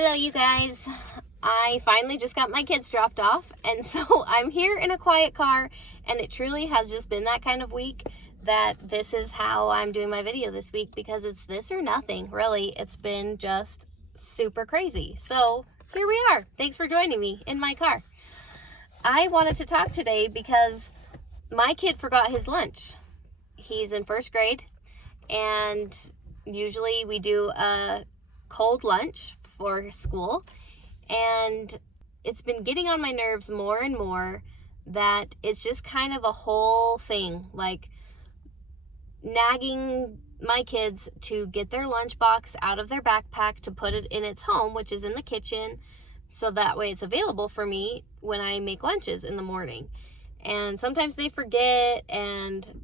Hello, you guys. I finally just got my kids dropped off, and so I'm here in a quiet car, and it truly has just been that kind of week that this is how I'm doing my video this week, because it's this or nothing, really. It's been just super crazy. So here we are. Thanks for joining me in my car. I wanted to talk today because my kid forgot his lunch. He's in first grade, and usually we do a cold lunch for school, and it's been getting on my nerves more and more that it's just kind of a whole thing, like nagging my kids to get their lunchbox out of their backpack to put it in its home, which is in the kitchen, so that way it's available for me when I make lunches in the morning. And sometimes they forget, and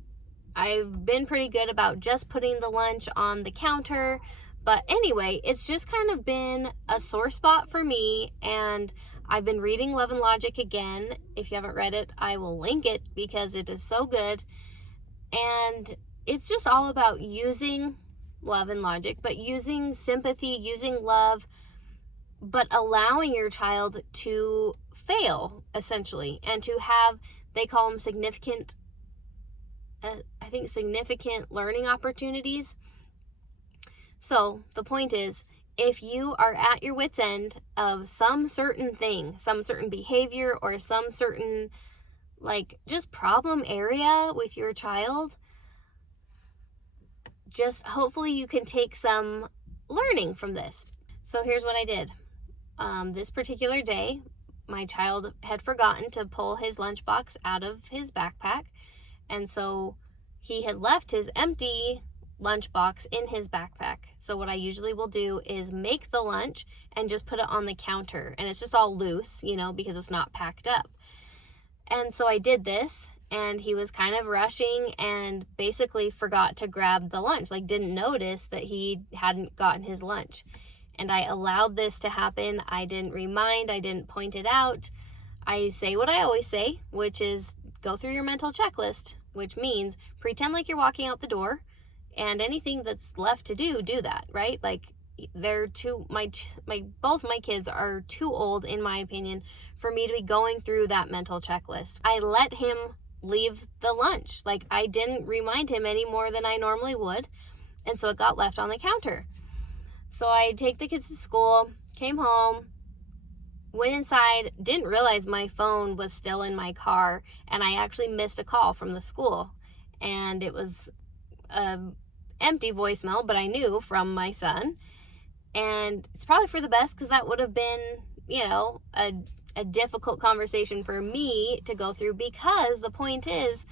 I've been pretty good about just putting the lunch on the counter. But anyway, it's just kind of been a sore spot for me, and I've been reading Love and Logic again. If you haven't read it, I will link it because it is so good. And it's just all about using love and logic, but using sympathy, using love, but allowing your child to fail, essentially, and to have, they call them significant learning opportunities. So the point is, if you are at your wit's end of some certain thing, some certain behavior, or some certain just problem area with your child, just hopefully you can take some learning from this. So here's what I did. This particular day, my child had forgotten to pull his lunchbox out of his backpack, and so he had left his empty lunchbox in his backpack. So what I usually will do is make the lunch and just put it on the counter, and it's just all loose, because it's not packed up. And so I did this, and he was kind of rushing and basically forgot to grab the lunch, didn't notice that he hadn't gotten his lunch. And I allowed this to happen. I didn't remind, I didn't point it out. I say what I always say, which is go through your mental checklist, which means pretend like you're walking out the door, and anything that's left to do that, right? They're both my kids are too old, in my opinion, for me to be going through that mental checklist. I let him leave the lunch. I didn't remind him any more than I normally would, and so it got left on the counter. So I take the kids to school, came home, went inside, didn't realize my phone was still in my car, and I actually missed a call from the school, and it was empty voicemail, but I knew from my son. And it's probably for the best, because that would have been, a difficult conversation for me to go through, because the point is,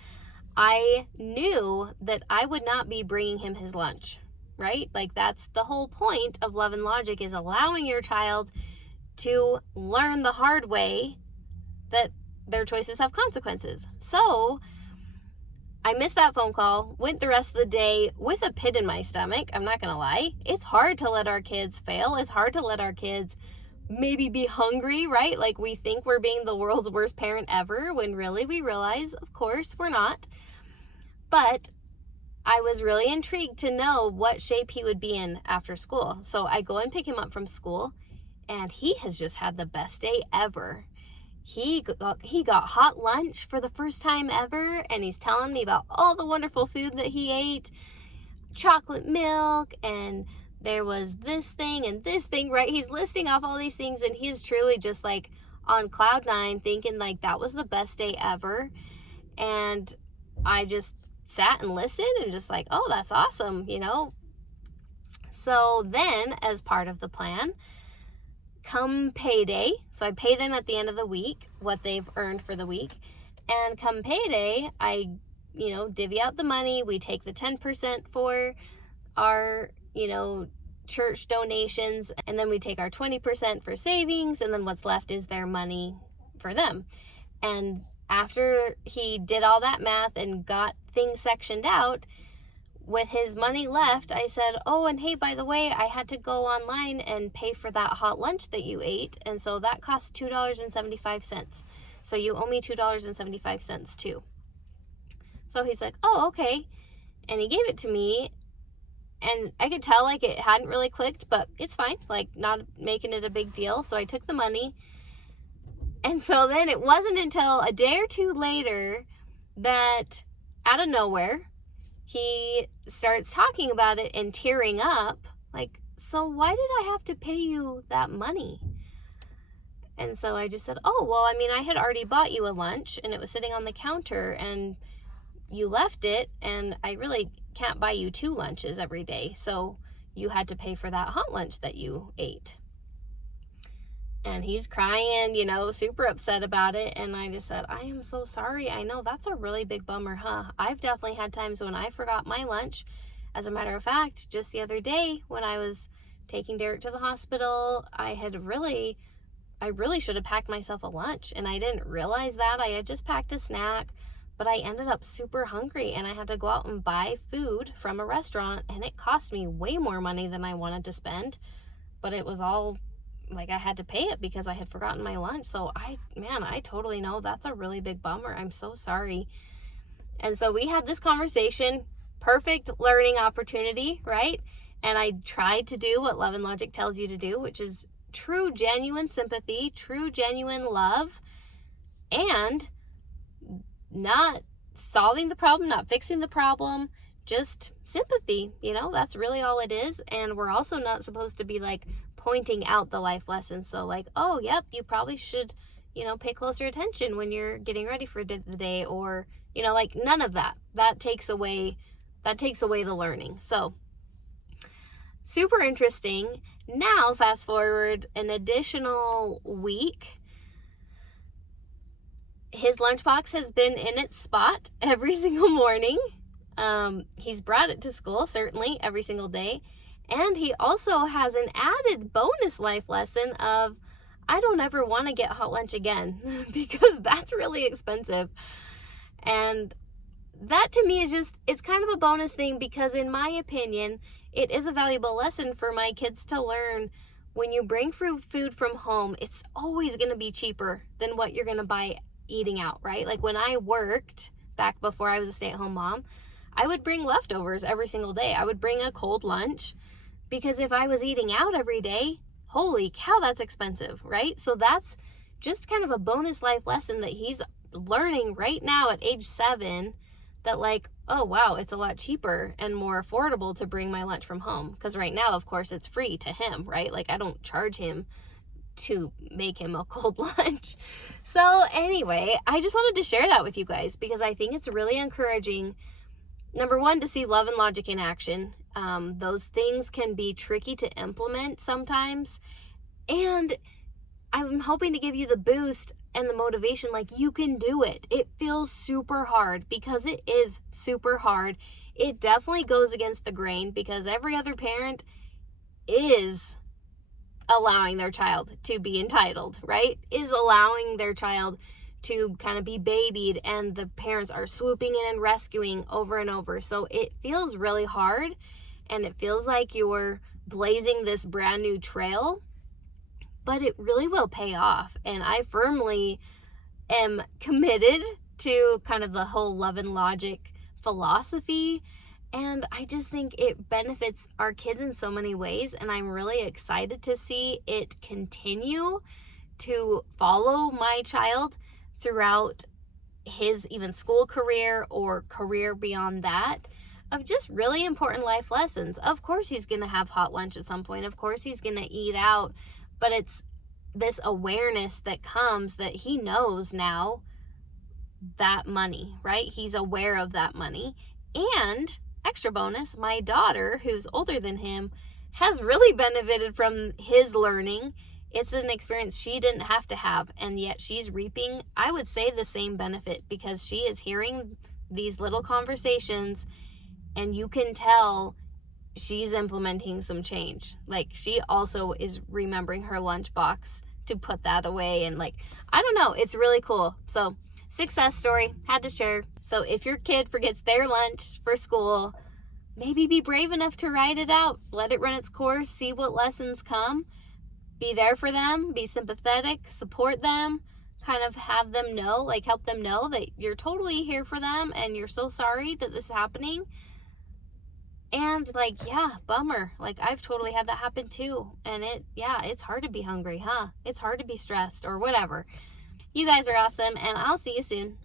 I knew that I would not be bringing him his lunch, right? That's the whole point of Love and Logic, is allowing your child to learn the hard way that their choices have consequences. So I missed that phone call, went the rest of the day with a pit in my stomach. I'm not going to lie. It's hard to let our kids fail. It's hard to let our kids maybe be hungry, right? We think we're being the world's worst parent ever, when really we realize, of course, we're not. But I was really intrigued to know what shape he would be in after school. So I go and pick him up from school, and he has just had the best day ever. He got hot lunch for the first time ever, and he's telling me about all the wonderful food that he ate. Chocolate milk, and there was this thing and this thing, right? He's listing off all these things, and he's truly just on cloud nine, thinking that was the best day ever. And I just sat and listened and just oh, that's awesome, So then, as part of the plan, come payday, so I pay them at the end of the week what they've earned for the week, and come payday, I divvy out the money. We take the 10% for our church donations, and then we take our 20% for savings, and then what's left is their money for them. And after he did all that math and got things sectioned out, with his money left, I said, oh, and hey, by the way, I had to go online and pay for that hot lunch that you ate, and so that cost $2.75. So you owe me $2.75 too. So he's like, oh, okay. And he gave it to me, And I could tell like it hadn't really clicked, but it's fine, like not making it a big deal. So I took the money. And so then it wasn't until a day or two later that out of nowhere, he starts talking about it and tearing up. Like, so why did I have to pay you that money? And so I just said, oh, well, I mean, I had already bought you a lunch and it was sitting on the counter and you left it, and I really can't buy you 2 lunches every day. So you had to pay for that hot lunch that you ate. And he's crying, you know, super upset about it. And I just said, I am so sorry. I know that's a really big bummer, huh? I've definitely had times when I forgot my lunch. As a matter of fact, just the other day when I was taking Derek to the hospital, I really should have packed myself a lunch, and I didn't realize that. I had just packed a snack, but I ended up super hungry and I had to go out and buy food from a restaurant, and it cost me way more money than I wanted to spend, but it was all like I had to pay it because I had forgotten my lunch. So I totally know that's a really big bummer. I'm so sorry. And so we had this conversation, perfect learning opportunity, right? And I tried to do what Love and Logic tells you to do, which is true, genuine sympathy, true, genuine love, and not solving the problem, not fixing the problem, just sympathy. You know, that's really all it is. And we're also not supposed to be like pointing out the life lessons. So like, oh, yep, you probably should, you know, pay closer attention when you're getting ready for the day, or, you know, like none of that. That takes away the learning. So super interesting. Now, fast forward an additional week. His lunchbox has been in its spot every single morning. He's brought it to school, certainly, every single day. And he also has an added bonus life lesson of, I don't ever want to get hot lunch again because that's really expensive. And that to me is just, it's kind of a bonus thing because in my opinion, it is a valuable lesson for my kids to learn. When you bring food from home, it's always going to be cheaper than what you're going to buy eating out, right? Like when I worked back before I was a stay-at-home mom, I would bring leftovers every single day. I would bring a cold lunch because if I was eating out every day, holy cow, that's expensive, right? So that's just kind of a bonus life lesson that he's learning right now at age 7, that like, oh wow, it's a lot cheaper and more affordable to bring my lunch from home. Because right now, of course, it's free to him, right? Like I don't charge him to make him a cold lunch. So anyway, I just wanted to share that with you guys because I think it's really encouraging, number one, to see Love and Logic in action. Those things can be tricky to implement sometimes, and I'm hoping to give you the boost and the motivation, like you can do it. It feels super hard because it is super hard. It definitely goes against the grain because every other parent is allowing their child to be entitled, right? Is allowing their child to kind of be babied, and the parents are swooping in and rescuing over and over. So it feels really hard, and it feels like you're blazing this brand new trail, but it really will pay off. And I firmly am committed to kind of the whole Love and Logic philosophy. And I just think it benefits our kids in so many ways. And I'm really excited to see it continue to follow my child throughout his even school career or career beyond that, of just really important life lessons. Of course, he's going to have hot lunch at some point. Of course, he's going to eat out. But it's this awareness that comes that he knows now that money, right? He's aware of that money. And extra bonus, my daughter, who's older than him, has really benefited from his learning. It's an experience she didn't have to have, and yet she's reaping, I would say, the same benefit because she is hearing these little conversations, and you can tell she's implementing some change. Like, she also is remembering her lunchbox to put that away, and like, I don't know, it's really cool. So, success story, had to share. So if your kid forgets their lunch for school, maybe be brave enough to write it out. Let it run its course, see what lessons come. Be there for them, be sympathetic, support them, kind of have them know, like help them know that you're totally here for them and you're so sorry that this is happening. And like, yeah, bummer. Like, I've totally had that happen too. And it's hard to be hungry, huh? It's hard to be stressed or whatever. You guys are awesome, and I'll see you soon.